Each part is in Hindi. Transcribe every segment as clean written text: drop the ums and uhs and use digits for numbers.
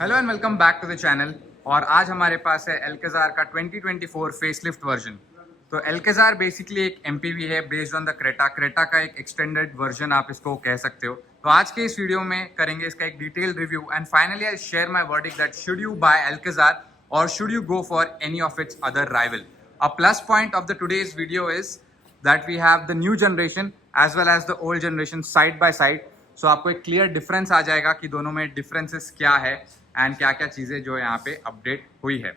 Hello and welcome back to the channel. और आज हमारे पास है एल्केजार का 2024 फेसलिफ्ट वर्जन। तो एल्केजार बेसिकली एक एमपीवी है बेस्ड ऑन द क्रेटा का एक एक्सटेंडेड वर्जन आप इसको कह सकते हो। तो आज के इस वीडियो में करेंगे इसका एक detail review and finally I share my verdict that should you buy Alcazar और should you go for any of its other rival. A plus point of the today's video is that we have the new generation as well as the old generation side by side. So आपको एक क्लियर डिफरेंस आ जाएगा कि दोनों में डिफरेंसेस क्या है एंड क्या क्या चीज़ें जो यहाँ पे अपडेट हुई है।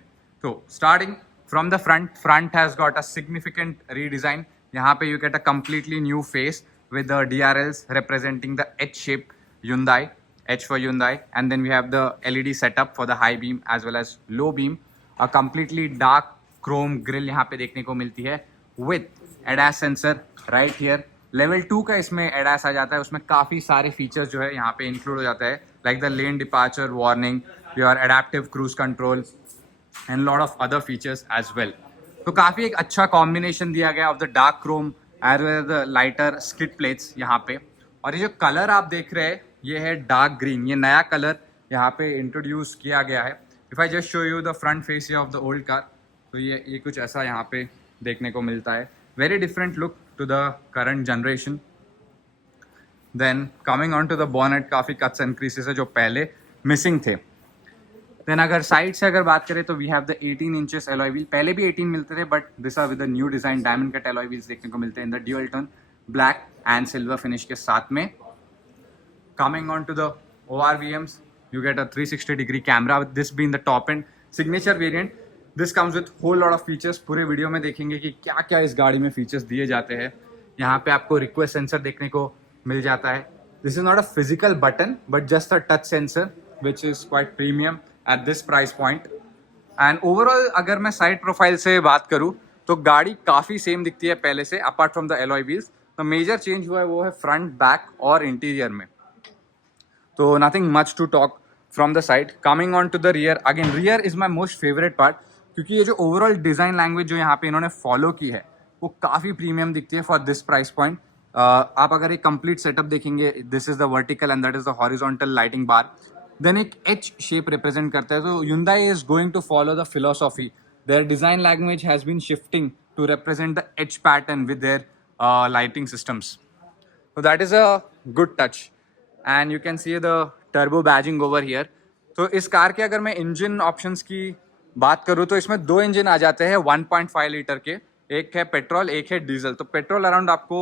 तो starting from the front has got a significant redesign. यहाँ पे you get a completely new face with the DRLs representing the H shape Hyundai, H for Hyundai, and then we have the LED setup for the high beam as well as low beam. A completely dark chrome grill यहाँ पे देखने को मिलती है with ADAS sensor right here. Level 2 का इसमें ADAS आ जाता है, उसमें काफ़ी सारे फीचर्स जो है यहाँ पे इंक्लूड हो जाता है like the lane departure warning, your adaptive cruise control and lot of other features as well. तो काफ़ी एक अच्छा कॉम्बिनेशन दिया गया of the dark chrome as well the lighter skid plates यहाँ पे। और ये जो कलर आप देख रहे हैं ये है डार्क ग्रीन, ये नया कलर यहाँ पे इंट्रोड्यूस किया गया है। If I just show you the front face of the old car, तो ये कुछ ऐसा यहाँ पे देखने को मिलता है। Very different look to the current generation. Then coming on to the bonnet, काफ़ी cuts and creases है जो पहले missing थे। Then अगर साइड से अगर बात करें तो we have the 18 inches alloy wheel। पहले भी 18 मिलते थे but this are with the new design diamond cut alloy wheels देखने को मिलते हैं in the dual tone black and silver finish के साथ में। Coming on to the ORVMs, you get a 360-degree camera with this being the top end signature variant. This comes with whole lot of features. पूरे वीडियो में देखेंगे कि क्या क्या इस गाड़ी में फीचर्स दिए जाते हैं। यहाँ पे आपको रिक्वेस्ट सेंसर देखने को मिल जाता है। This is not a physical button but just a touch sensor which is quite premium at this price point. And overall अगर मैं साइड प्रोफाइल से बात करूँ तो गाड़ी काफ़ी सेम दिखती है पहले से, apart from the alloy wheels. तो मेजर चेंज हुआ है वो है फ्रंट, बैक और इंटीरियर में। तो nothing much to talk from the side. Coming on to the rear, again rear is my most favourite part क्योंकि ये जो ओवरऑल डिज़ाइन लैंग्वेज जो यहाँ पे इन्होंने फॉलो की है वो काफ़ी प्रीमियम दिखती है फॉर दिस प्राइस पॉइंट। आप अगर एक कंप्लीट सेटअप देखेंगे, this is the vertical and that is the horizontal lighting bar, then एक एच शेप रिप्रेजेंट करता है। तो Hyundai is going to follow the philosophy, their design language has been shifting to represent the H pattern with their lighting systems. So that is a good touch and you can see the turbo badging over here. तो इस कार के अगर मैं इंजन ऑप्शंस की बात करूँ तो इसमें दो इंजन आ जाते हैं 1.5 लीटर के, एक है पेट्रोल एक है डीजल। तो पेट्रोल अराउंड आपको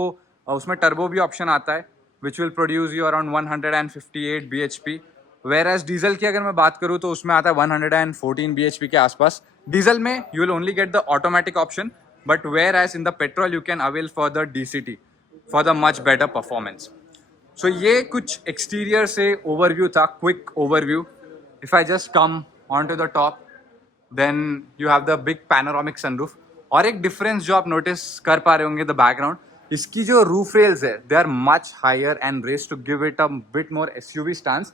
उसमें टर्बो भी ऑप्शन आता है which will produce you around 158 bhp, whereas diesel की अगर मैं बात करूँ तो उसमें आता है 114 bhp के आसपास। डीजल में you will only get the automatic option but whereas in the petrol you can avail for the DCT for the much better performance. So ये कुछ एक्सटीरियर से ओवरव्यू था, quick overview. If I just come on to the top then you have the big panoramic sunroof. और एक डिफरेंस जो आप नोटिस कर पा रहे होंगे द बैकग्राउंड, इसकी जो रूफ रेल्स है they are much higher and raised to give it a bit more SUV stance,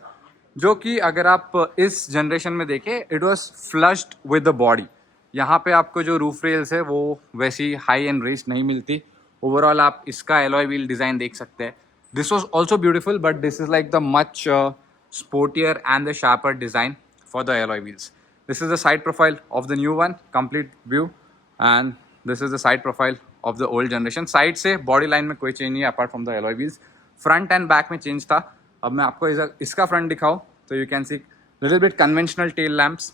जो कि अगर आप इस जनरेशन में देखें it was flushed with the body. यहाँ पे आपको जो रूफ रेल्स है वो वैसी हाई एंड रेस्ड नहीं मिलती। ओवरऑल आप इसका एलॉय व्हील डिज़ाइन देख सकते हैं। This was also beautiful but this is like the much sportier and the sharper design for the alloy wheels. This is the side profile of the new one, complete view, and this is the side profile of the old generation. Side से body line में कोई change नहीं है apart from the alloy wheels. Front and back में change था। अब मैं आपको इसका front दिखाऊँ तो you can see little bit conventional tail lamps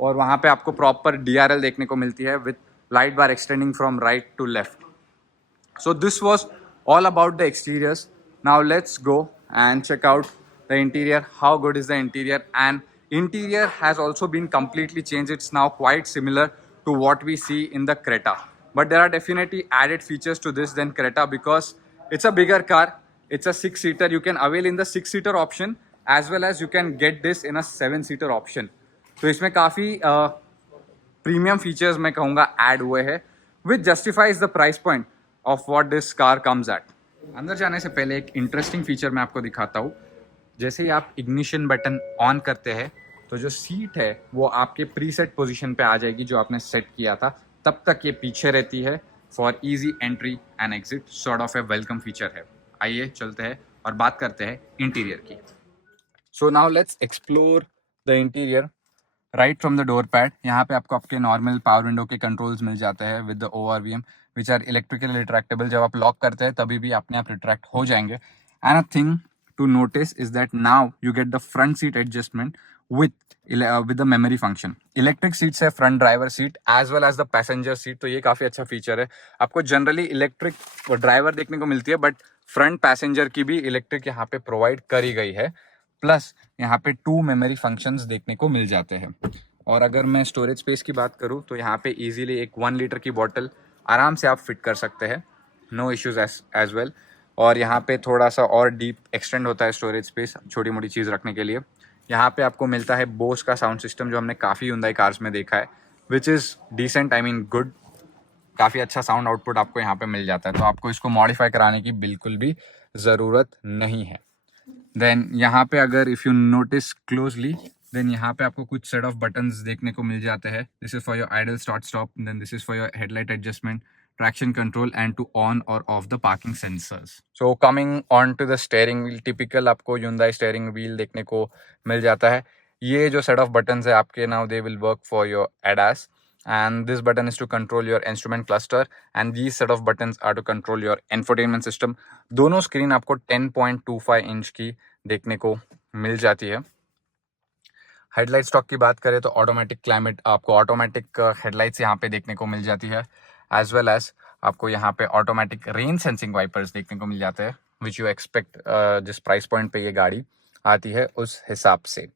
और वहाँ पे आपको proper DRL देखने को मिलती है with light bar extending from right to left. So this was all about the exteriors. Now let's go and check out the interior. How good is the interior? And interior has also been completely changed. It's now quite similar to what we see in the Creta, but there are definitely added features to this than Creta because it's a bigger car. It's a 6-seater. You can avail in the 6-seater option as well as you can get this in a 7-seater option. तो इसमें काफ़ी प्रीमियम फीचर्स मैं कहूँगा ऐड हुए हैं which justifies the price point of what this car comes at. अंदर जाने से पहले एक इंटरेस्टिंग फीचर मैं आपको दिखाता हूँ। जैसे ही आप इग्निशन बटन ऑन करते हैं तो जो सीट है वो आपके प्रीसेट पोजीशन पे आ जाएगी जो आपने सेट किया था, तब तक ये पीछे रहती है for easy entry and exit. Sort of A welcome feature है। आइए चलते हैं और बात करते हैं इंटीरियर की। So now let's explore the interior right from the door pad, यहाँ पे आपको आपके नॉर्मल पावर विंडो के कंट्रोल्स मिल जाते हैं with the ORVM which are electrically retractable. जब आप लॉक करते हैं तभी भी अपने आप रिट्रैक्ट हो जाएंगे. And a thing to notice is that now you get the front seat adjustment with the memory function. Electric seats है front driver seat as well as the passenger seat, तो ये काफ़ी अच्छा फीचर है. आपको जनरली इलेक्ट्रिक ड्राइवर देखने को मिलती है बट फ्रंट पैसेंजर की भी इलेक्ट्रिक यहाँ पे प्रोवाइड करी गई है. प्लस यहाँ पे 2 मेमोरी फंक्शंस देखने को मिल जाते हैं. और अगर मैं स्टोरेज स्पेस की बात करूँ तो यहाँ पे इजीली एक 1 लीटर की बॉटल आराम से आप फिट कर सकते हैं, नो इश्यूज एज वेल. और यहाँ पे थोड़ा सा और डीप एक्सटेंड होता है स्टोरेज स्पेस छोटी मोटी चीज़ रखने के लिए. यहाँ पे आपको मिलता है बोस का साउंड सिस्टम जो हमने काफ़ी Hyundai कार्स में देखा है, which is decent, I mean good. काफ़ी अच्छा साउंड आउटपुट आपको यहाँ पे मिल जाता है, तो आपको इसको मॉडिफाई कराने की बिल्कुल भी ज़रूरत नहीं है. देन यहाँ पे अगर if you notice closely, then यहाँ पे आपको कुछ सेट ऑफ बटन्स देखने को मिल जाते हैं. This is for your idle start stop, then this is for your headlight adjustment, traction control and to on or off the parking sensors. So coming on to the steering wheel, typical आपको Hyundai steering wheel देखने को मिल जाता है. ये जो set of buttons है आपके now they will work for your ADAS, and this button is to control your instrument cluster and these set of buttons are to control your infotainment system. दोनों स्क्रीन आपको 10.25 इंच की देखने को मिल जाती है. हेडलाइट स्टॉक की बात करें तो ऑटोमेटिक क्लाइमेट, आपको ऑटोमेटिक हेडलाइट्स यहाँ पे देखने को मिल जाती है, एज वेल एज आपको यहाँ पे ऑटोमेटिक रेन सेंसिंग वाइपर्स देखने को मिल जाते हैं विच यू एक्सपेक्ट जिस प्राइस पॉइंट पे ये गाड़ी आती है उस हिसाब से.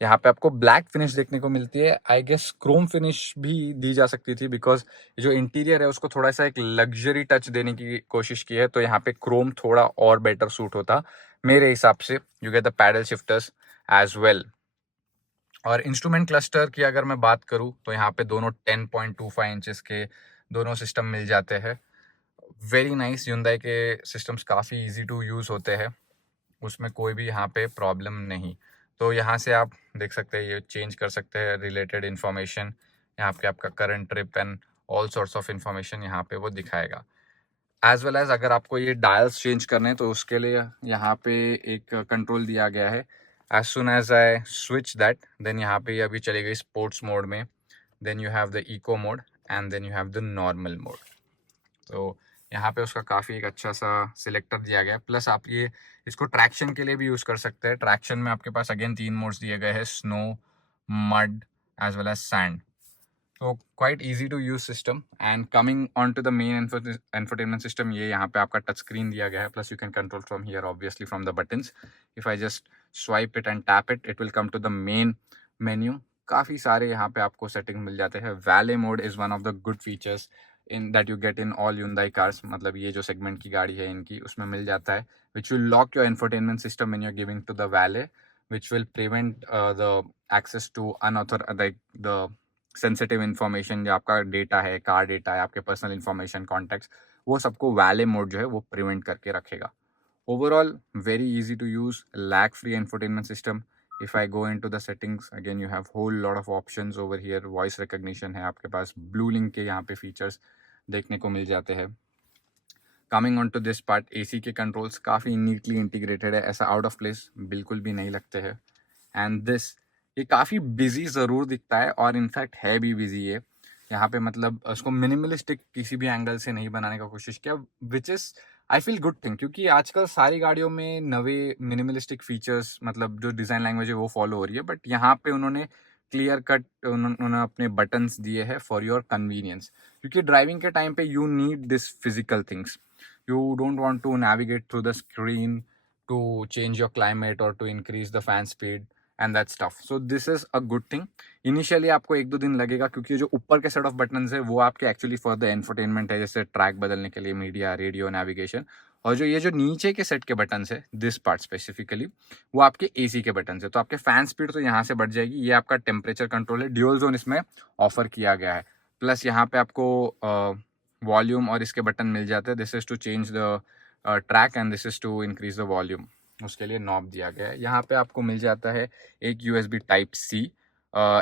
यहाँ पे आपको ब्लैक फिनिश देखने को मिलती है. आई गेस क्रोम फिनिश भी दी जा सकती थी बिकॉज जो इंटीरियर है उसको थोड़ा सा एक लग्जरी टच देने की कोशिश की है, तो यहाँ पे क्रोम थोड़ा और बेटर सूट होता मेरे हिसाब से. You get the paddle shifters as well. और इंस्ट्रूमेंट क्लस्टर की अगर मैं बात करूं तो यहाँ पे दोनों 10.25 इंचेस के दोनों सिस्टम मिल जाते हैं. Very nice. Hyundai के सिस्टम्स काफ़ी इजी टू यूज़ होते हैं, उसमें कोई भी यहाँ पे प्रॉब्लम नहीं. तो यहाँ से आप देख सकते हैं ये चेंज कर सकते हैं रिलेटेड इन्फॉर्मेशन, यहाँ पे आपका current trip and all sorts of information यहाँ पे वो दिखाएगा. एज वेल एज अगर आपको ये डायल्स चेंज करने हैं तो उसके लिए यहाँ पे एक कंट्रोल दिया गया है. As soon as I switch that, then यहाँ पे अभी चली गई स्पोर्ट्स मोड में, then you have the eco mode and then you have the normal mode. तो यहाँ पे उसका काफ़ी एक अच्छा सा सिलेक्टर दिया गया है. प्लस आप ये इसको ट्रैक्शन के लिए भी यूज़ कर सकते हैं. ट्रैक्शन में आपके पास अगेन 3 मोड्स दिए गए हैं, snow, mud as well as sand. तो quite easy to use system. And coming on to the main entertainment system, ये यहाँ पे आपका टच स्क्रीन दिया गया है, plus you can control from here obviously from the buttons. If I just swipe it and tap it, it will come to the main menu. काफ़ी सारे यहाँ पे आपको सेटिंग मिल जाते हैं. Valet mode is one of the good features in that you get in all Hyundai cars, मतलब ये जो सेगमेंट की गाड़ी है इनकी उसमें मिल जाता है, which will lock your infotainment system when you are giving to the valet, which will prevent the access to unauthorized like the sensitive information, जो आपका डेटा है, कार डेटा है, आपके पर्सनल इन्फॉर्मेशन, कॉन्टैक्ट्स, वो सबको वैले मोड जो है वो प्रिवेंट करके रखेगा. Overall very easy to use, lag free entertainment system. If I go into the settings again you have whole lot of options over here. Voice recognition है आपके पास, ब्लू लिंक के यहाँ पे फीचर्स देखने को मिल जाते हैं. Coming on to this part, AC के कंट्रोल्स काफ़ी नीटली इंटीग्रेटेड है, ऐसा आउट ऑफ प्लेस बिल्कुल भी नहीं लगते हैं. एंड दिस, ये काफ़ी बिजी ज़रूर दिखता है और इनफैक्ट है भी बिजी है. यहाँ पे मतलब उसको मिनिमलिस्टिक किसी भी एंगल से नहीं बनाने का कोशिश किया, which is I feel good thing, क्योंकि आजकल सारी गाड़ियों में नवे मिनिमलिस्टिक फीचर्स, मतलब जो डिज़ाइन लैंग्वेज है वो फॉलो हो रही है, बट यहाँ पे उन्होंने क्लियर कट उन्होंने अपने बटन्स दिए हैं फॉर योर कन्वीनियंस, क्योंकि ड्राइविंग के टाइम पे you need this physical things. You don't want to navigate through the screen to change your climate or to increase the fan speed and that stuff. So this is a good thing. Initially आपको 1-2 दिन लगेगा, क्योंकि जो ऊपर के सेट ऑफ बटन्स है वो आपके एक्चुअली फॉर द एंटरटेनमेंट है, जैसे ट्रैक बदलने के लिए, मीडिया, रेडियो, नेविगेशन. और जो ये जो नीचे के सेट के बटन्स है, दिस पार्ट स्पेसिफिकली, वो आपके एसी के बटन्स है. तो आपके फैन स्पीड तो यहाँ से बढ़ जाएगी. ये आपका टेम्परेचर कंट्रोल है, ड्यूअल जोन इसमें ऑफर किया गया है. प्लस यहाँ पे आपको वॉल्यूम और इसके बटन मिल जाते हैं. This is to change the track and this is to increase the volume, उसके लिए नॉब दिया गया है. यहाँ पे आपको मिल जाता है एक USB Type-C,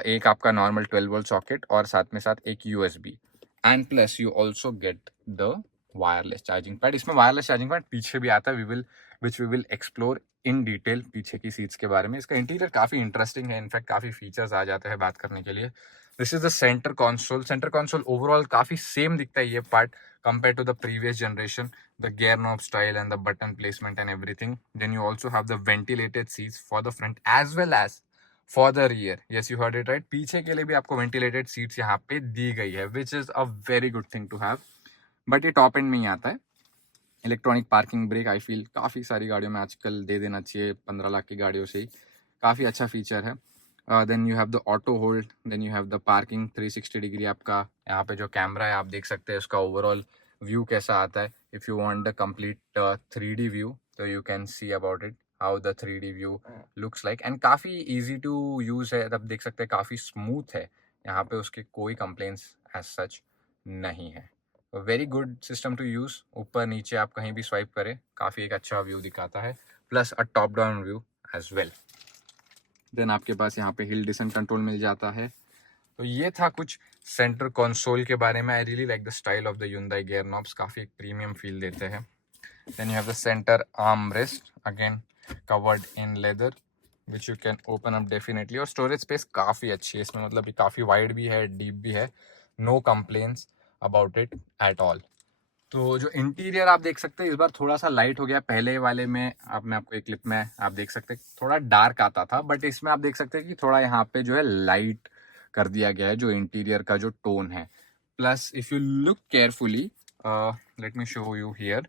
एक आपका नॉर्मल 12 वोल्ट सॉकेट और साथ में साथ एक USB. And plus you also get the wireless charging pad. इसमें वायरलेस चार्जिंग पैड पीछे भी आता है, which we will explore in detail पीछे की सीट्स के बारे में। इसका इंटीरियर काफ़ी इंटरेस्टिंग है, इनफैक्ट काफ़ी फीचर्स आ जाते हैं बात करने के लिए। This is the centre console. Centre console overall काफ़ी सेम दिखता है ये part compare to the previous generation, the gear knob style and the button placement and everything. Then you also have the ventilated seats for the front as well as for the rear. Yes, you heard it right. पीछे के लिए भी आपको ventilated seats यहाँ पे दी गई है, which is a very good thing to have. But ये टॉप एंड में ही आता है। Electronic parking brake I feel काफ़ी सारी गाड़ियों में आजकल दे देना चाहिए, 15 लाख की गाड़ियों से ही काफ़ी अच्छा फीचर है। Then you have the auto hold, then you have the parking 360 degree. आपका यहाँ पे जो कैमरा है आप देख सकते हैं उसका ओवरऑल व्यू कैसा आता है। If you want the complete 3D view तो you can see about it how the 3D view looks like, and काफ़ी ईजी टू यूज़ है। तब देख सकते हैं काफ़ी स्मूथ है, यहाँ पे उसके कोई कंप्लेंट्स एज सच नहीं है। Very good system to use. ऊपर नीचे आप कहीं भी स्वाइप करें काफ़ी एक अच्छा व्यू दिखाता है, plus a top down view as well. Then आपके पास यहाँ पे हिल डिसेंट कंट्रोल मिल जाता है। तो ये था कुछ सेंटर कंसोल के बारे में। I really like the style of the Hyundai gear knobs, काफ़ी एक प्रीमियम फील देते हैं। Then you have the centre arm rest, again covered in leather which you can open up definitely. और स्टोरेज स्पेस काफ़ी अच्छी है इसमें, मतलब ये काफ़ी वाइड भी है, डीप भी है, no complaints about it at all. तो जो इंटीरियर आप देख सकते हैं इस बार थोड़ा सा लाइट हो गया। पहले वाले में आप, मैं आपको एक क्लिप में आप देख सकते हैं थोड़ा डार्क आता था, बट इसमें आप देख सकते हैं कि थोड़ा यहाँ पे जो है लाइट कर दिया गया है जो इंटीरियर का जो टोन है। Plus if you look carefully, let me show you here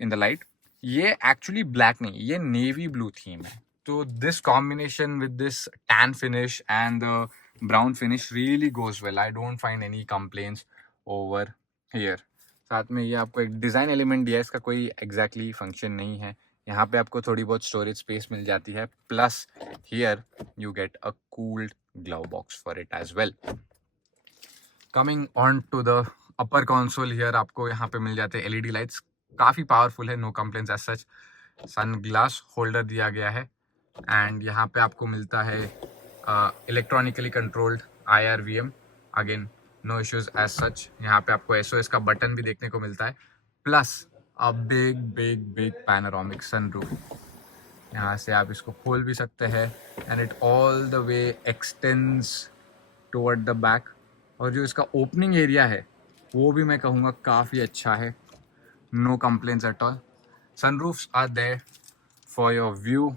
in the light, ये एक्चुअली ब्लैक नहीं, ये नेवी ब्लू थीम है। तो this combination with this tan finish and the brown finish really goes well. I don't find any complaints over here. साथ में ये आपको एक डिज़ाइन एलिमेंट दिया है, इसका कोई एग्जैक्टली फंक्शन नहीं है। यहाँ पे आपको थोड़ी बहुत स्टोरेज स्पेस मिल जाती है, plus here you get a cooled glove box for it as well. Coming on to the upper console, here आपको यहाँ पे मिल जाते हैं एलईडी लाइट्स, काफ़ी पावरफुल है, no complaints as such. Sun glass holder दिया गया है, एंड यहाँ पे आपको मिलता है electronically controlled IRVM, again no issues as such. यहाँ पे आपको SOS का बटन भी देखने को मिलता है, plus a big big big panoramic sunroof. यहाँ से आप इसको खोल भी सकते हैं and it all the way x tends toward the back. और जो इसका ओपनिंग एरिया है वो भी मैं कहूँगा काफ़ी अच्छा है, no complaints at all. Sunroofs are there for your view,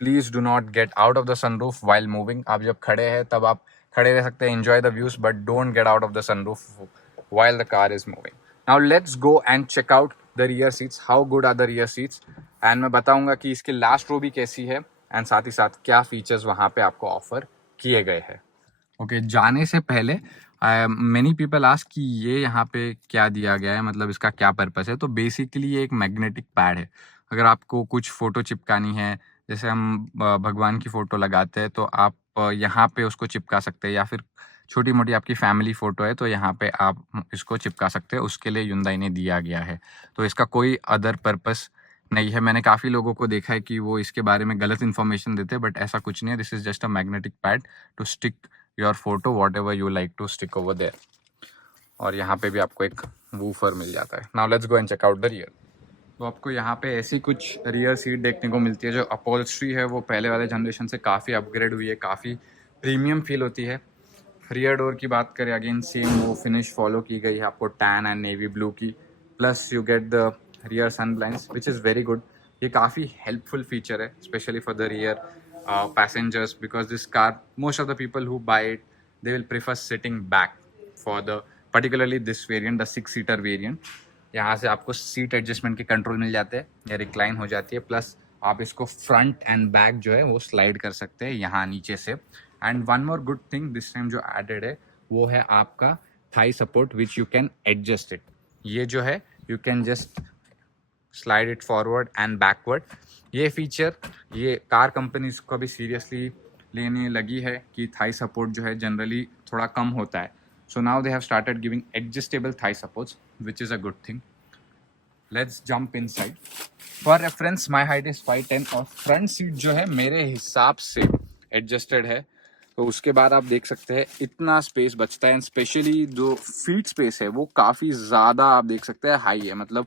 please do not get out of the sunroof while moving. आप जब खड़े हैं तब आप खड़े रह सकते हैं, enjoy the views, but don't get out of the sunroof while the car is moving. Now let's go and check out the rear seats, how good are the rear seats, and मैं बताऊंगा कि इसकी लास्ट रो भी कैसी है, एंड साथ ही साथ क्या फीचर्स वहाँ पे आपको ऑफर किए गए हैं। ओके, जाने से पहले मेनी पीपल आस्क कि ये यहाँ पे क्या दिया गया है, मतलब इसका क्या पर्पस है। तो बेसिकली ये एक मैग्नेटिक पैड है। अगर आपको कुछ फ़ोटो चिपकानी है, जैसे हम भगवान की फ़ोटो लगाते हैं, तो आप यहाँ पे उसको चिपका सकते हैं, या फिर छोटी मोटी आपकी फैमिली फ़ोटो है तो यहाँ पे आप इसको चिपका सकते हैं, उसके लिए Hyundai ने दिया गया है। तो इसका कोई अदर पर्पस नहीं है। मैंने काफ़ी लोगों को देखा है कि वो इसके बारे में गलत इन्फॉर्मेशन देते हैं, बट ऐसा कुछ नहीं है। This is just a magnetic pad to stick your photo whatever you like to stick over there. और यहाँ पे भी आपको एक वूफर मिल जाता है। Now let's go and check out the rear. तो आपको यहाँ पे ऐसी कुछ रियर सीट देखने को मिलती है। जो अपॉल्स्ट्री है वो पहले वाले जनरेशन से काफ़ी अपग्रेड हुई है, काफ़ी प्रीमियम फील होती है। रियर डोर की बात करें, अगेन सेम वो फिनिश फॉलो की गई है आपको टैन एंड नेवी ब्लू की, plus you get the rear sun blinds which is very good. ये काफ़ी हेल्पफुल फीचर है specially for the rear passengers, because this car, most of the people who buy it, they will prefer sitting back for the particularly this variant, the 6-seater variant। यहाँ से आपको सीट एडजस्टमेंट के कंट्रोल मिल जाते हैं, या रिक्लाइन हो जाती है, प्लस आप इसको फ्रंट एंड बैक जो है वो स्लाइड कर सकते हैं यहाँ नीचे से। And one more good thing this time जो एडेड है वो है आपका Thai support which you can adjust it. ये जो है you can just slide it forward and backward. ये फीचर ये कार कंपनीज को भी सीरियसली लेने लगी है कि थाई सपोर्ट जो है जनरली थोड़ा कम होता है। So now they have started giving adjustable thigh supports which is a good thing. Let's jump inside. For reference my height is 5'10" और फ्रंट सीट जो है मेरे हिसाब से एडजस्टेड है। तो उसके बाद आप देख सकते हैं इतना स्पेस बचता है, एंड स्पेशली जो फीट स्पेस है वो काफ़ी ज़्यादा आप देख सकते हैं हाई है, मतलब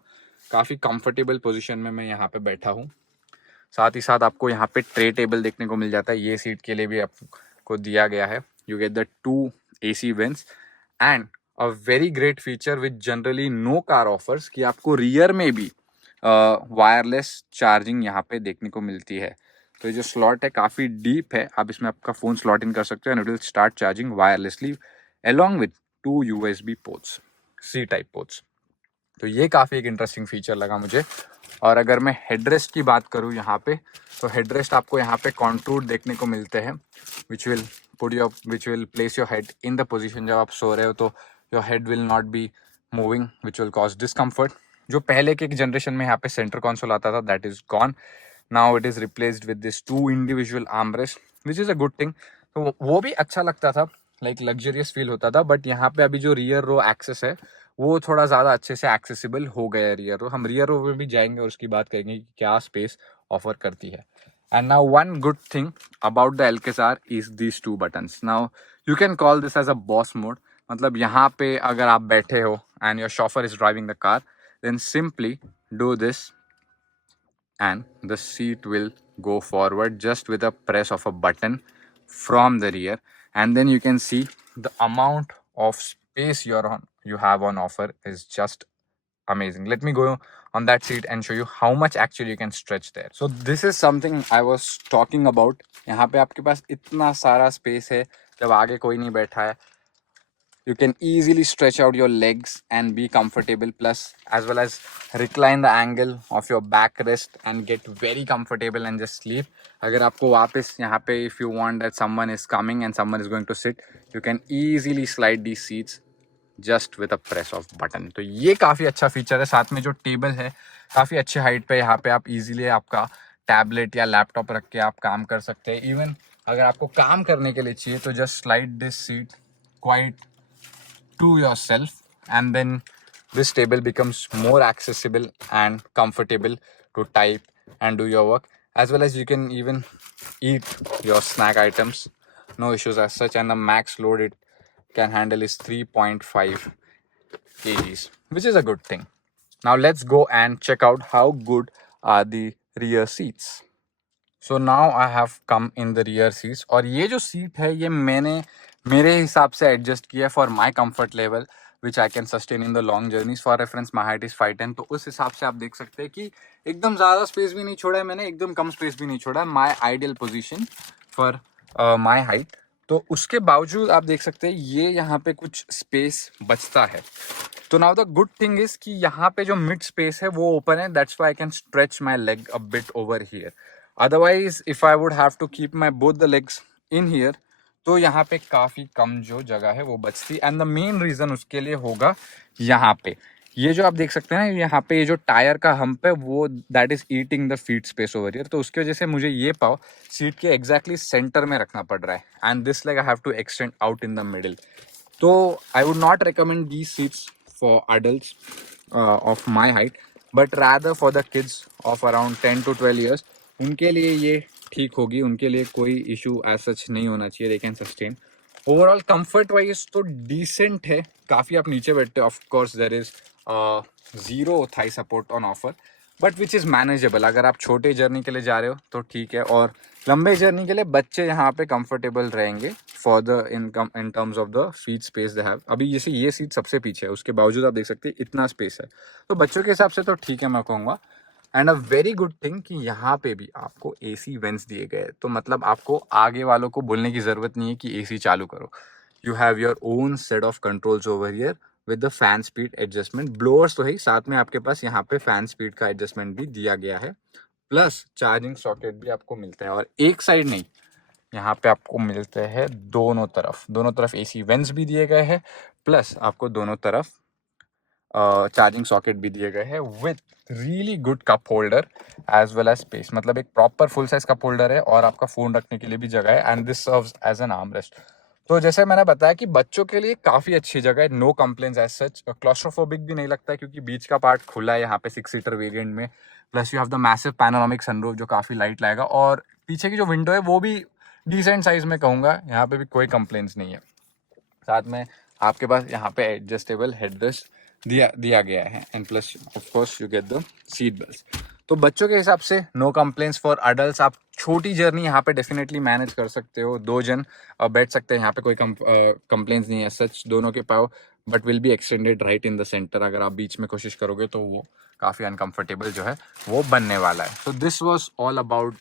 काफ़ी कंफर्टेबल पोजीशन में मैं यहाँ पे बैठा हूँ। साथ ही साथ आपको यहाँ पे ट्रे टेबल देखने को मिल जाता है, ये सीट के लिए भी आपको दिया गया है. You get the 2 AC vents and a very great feature which generally no car offers कि आपको रियर में भी वायरलेस चार्जिंग यहाँ पे देखने को मिलती है. तो ये जो स्लॉट है काफ़ी डीप है, आप इसमें आपका फ़ोन स्लॉट इन कर सकते हो and it will start charging wirelessly along with 2 USB ports, C type ports. तो ये काफ़ी एक इंटरेस्टिंग फीचर लगा मुझे. और अगर मैं हेडरेस्ट की बात करूँ यहाँ पे, तो हेडरेस्ट आपको यहाँ पे कॉन्टूर देखने को मिलते हैं which will place your head in the position. जब आप सो रहे हो तो your head will not be moving which will cause discomfort. जो पहले के एक जनरेशन में यहाँ पे सेंटर कंसोल आता था, that is gone. Now it is replaced with this 2 individual armrest which is a good thing. तो वो भी अच्छा लगता था, लाइक लग्जरियस फील होता था. बट यहाँ पे अभी जो रियर रो एक्सेस है वो थोड़ा ज़्यादा अच्छे से एक्सेसिबल हो गया है रियर रो. हम रियर रो में भी जाएंगे और उसकी बात करेंगे कि क्या स्पेस ऑफर करती है. And now one good thing about the Alcazar is these 2 buttons. Now you can call this as a boss mode. मतलब यहाँ पे अगर आप बैठे हो and your chauffeur is driving the car, then simply do this and the seat will go forward just with a press of a button from the rear. And then you can see the amount of space you have on offer is just amazing. Let me go on that seat and show you how much actually you can stretch there. So this is something I was talking about. यहाँ पे आपके पास इतना सारा स्पेस है, जब आगे कोई नहीं बैठा है you can easily stretch out your legs and be comfortable, plus as well as recline the angle of your backrest and get very comfortable and just sleep. अगर आपको वापस यहाँ पे if you want that someone is coming and someone is going to sit, you can easily slide these seats just with a press of button. तो ये काफ़ी अच्छा फीचर है. साथ में जो टेबल है काफ़ी अच्छे हाइट पे, यहाँ पे आप इजीली आपका टैबलेट या लैपटॉप रख के आप काम कर सकते हैं. इवन अगर आपको काम करने के लिए चाहिए तो just slide this seat quite to yourself and then this table becomes more accessible and comfortable to type and do your work, as well as you can even eat your snack items, no issues as such. And the max load it can handle is 3.5 kgs, which is a good thing. Now let's go and check out how good are the rear seats. So now I have come in the rear seats. और ये जो सीट है ये मैंने मेरे हिसाब से एडजस्ट किया for my comfort level which I can sustain in the long journeys. For reference my height is 5'10", तो उस हिसाब से आप देख सकते हैं कि एकदम ज़्यादा स्पेस भी नहीं छोड़ा है मैंने, एकदम कम स्पेस भी नहीं छोड़ा है. माई ideal position for my height. तो उसके बावजूद आप देख सकते हैं ये यहाँ पे कुछ स्पेस बचता है. तो now the good thing is कि यहाँ पे जो मिड स्पेस है वो ओपन है, that's why I can stretch my leg a bit over here. Otherwise if I would have to keep my both the legs in here, तो यहाँ पे काफ़ी कम जो जगह है वो बचती. एंड द मेन रीज़न उसके लिए होगा यहाँ पे ये जो आप देख सकते हैं यहाँ पे ये जो टायर का हम्प है वो that is eating the feet space over here. तो उसकी वजह से मुझे ये पाव सीट के एग्जैक्टली सेंटर में रखना पड़ रहा है and this leg I have to extend out in the middle. तो I would not recommend these seats for adults of my height, but rather for the kids of around 10 to 12 years. उनके लिए ये ठीक होगी, उनके लिए कोई इशू एज सच नहीं होना चाहिए. They can sustain. Overall comfort wise तो डिसेंट है, काफ़ी आप नीचे बैठते हो. Of course there is 0 thigh support on offer, but which is manageable. अगर आप छोटे जर्नी के लिए जा रहे हो तो ठीक है, और लंबे जर्नी के लिए बच्चे यहाँ पे कंफर्टेबल रहेंगे for the in terms of the seat space they have. अभी जैसे ये सीट सबसे पीछे है, उसके बावजूद आप देख सकते हैं इतना स्पेस है, तो बच्चों के हिसाब से तो ठीक है मैं कहूँगा. And a very good thing कि यहाँ पे भी आपको AC वेंट्स दिए गए, तो मतलब आपको आगे वालों को बोलने की ज़रूरत नहीं है कि AC चालू करो. You have your own set of controls over here with the fan speed adjustment. Blowers तो है, साथ में आपके पास यहाँ पे फैन स्पीड का एडजस्टमेंट भी दिया गया है, प्लस चार्जिंग सॉकेट भी आपको मिलते हैं. और एक साइड नहीं, यहाँ पे आपको मिलते हैं दोनों तरफ AC वेंट्स भी दिए गए हैं, प्लस आपको दोनों तरफ चार्जिंग सॉकेट भी दिए गए हैं with really good cup holder as well as space. मतलब एक proper full size cup holder है और आपका फ़ोन रखने के लिए भी जगह है, and this serves as an arm rest. तो जैसे मैंने बताया कि बच्चों के लिए काफ़ी अच्छी जगह है, no complaints as such. Claustrophobic भी नहीं लगता है क्योंकि बीच का पार्ट खुला है यहाँ पे 6 सीटर वेरिएंट में, plus you have the massive panoramic sunroof जो काफ़ी लाइट लाएगा, और पीछे की जो विंडो है वो भी डिसेंट साइज में कहूँगा, यहाँ पे भी कोई कंप्लेंट्स नहीं है. साथ में आपके पास यहाँ पे एडजस्टेबल हेडरेस्ट दिया गया है, and plus of course you get the seat belt. तो बच्चों के हिसाब से नो कंप्लेंट्स। फॉर अडल्ट्स आप छोटी जर्नी यहाँ पे डेफिनेटली मैनेज कर सकते हो, 2 जन बैठ सकते हैं यहाँ पे, कोई कंप्लेंट्स नहीं है सच दोनों के पाओ, but will be extended right in the centre. अगर आप बीच में कोशिश करोगे तो वो काफ़ी अनकंफर्टेबल जो है वो बनने वाला है। So this was all about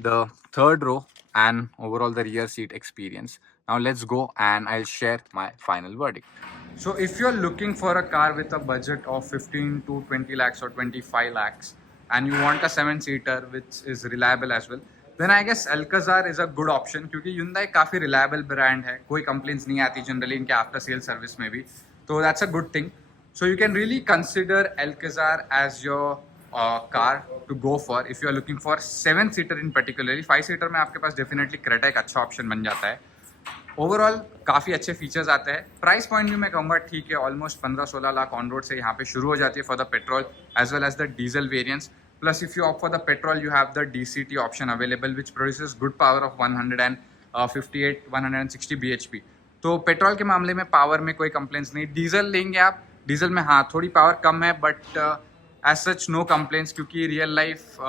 the third row and overall the rear seat experience. Now let's go and I'll share my final verdict. So if you're looking for a car with a budget of 15 to 20 lakhs or 25 lakhs and you want a 7-seater which is reliable as well, then I guess Alcazar is a good option क्योंकि Hyundai काफ़ी reliable brand है, कोई complaints नहीं आती जनरली इनके आफ्टर सेल सर्विस में भी, तो that's a good thing. So you can really consider Alcazar as your car to go for if you are looking for seven seater in particularly. Five seater में आपके पास डेफिनेटली क्रेटा एक अच्छा ऑप्शन बन जाता है। ओवरऑल काफ़ी अच्छे फीचर्स आते हैं। प्राइस पॉइंट भी मैं कहूँगा ठीक है, ऑलमोस्ट 15-16 लाख ऑन रोड से यहाँ पे शुरू हो जाती है for the petrol as well as the diesel variants. Plus if you opt for the petrol you have the DCT option available which produces good power of 158-160 bhp। तो पेट्रोल के मामले में पावर में कोई कंप्लेंट्स नहीं। डीजल लेंगे आप, डीजल में हाँ थोड़ी पावर कम है but as such no complaints, क्योंकि रियल लाइफ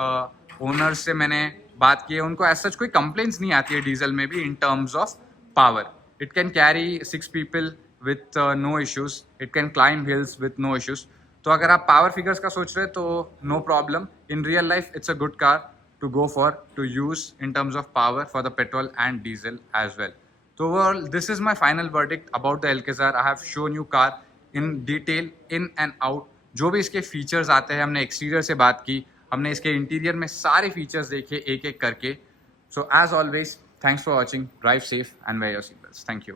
ओनर्स से मैंने बात की है, उनको एज सच कोई कंप्लेंट्स नहीं आती है डीजल में भी in terms of power. It can carry 6 people with no issues, it can climb hills with no issues. तो अगर आप पावर फिगर्स का सोच रहे हैं तो no problem, in real life it's a good car to go for to use in terms of power for the petrol and diesel as well. So overall, this is my final verdict about the Alcazar. I have shown you car in detail, in and out. जो भी इसके फीचर्स आते हैं, हमने एक्सटीरियर से बात की, हमने इसके इंटीरियर में सारे फीचर्स देखे एक एक करके। So as always, thanks for watching, drive safe and wear your seat belts. Thank you.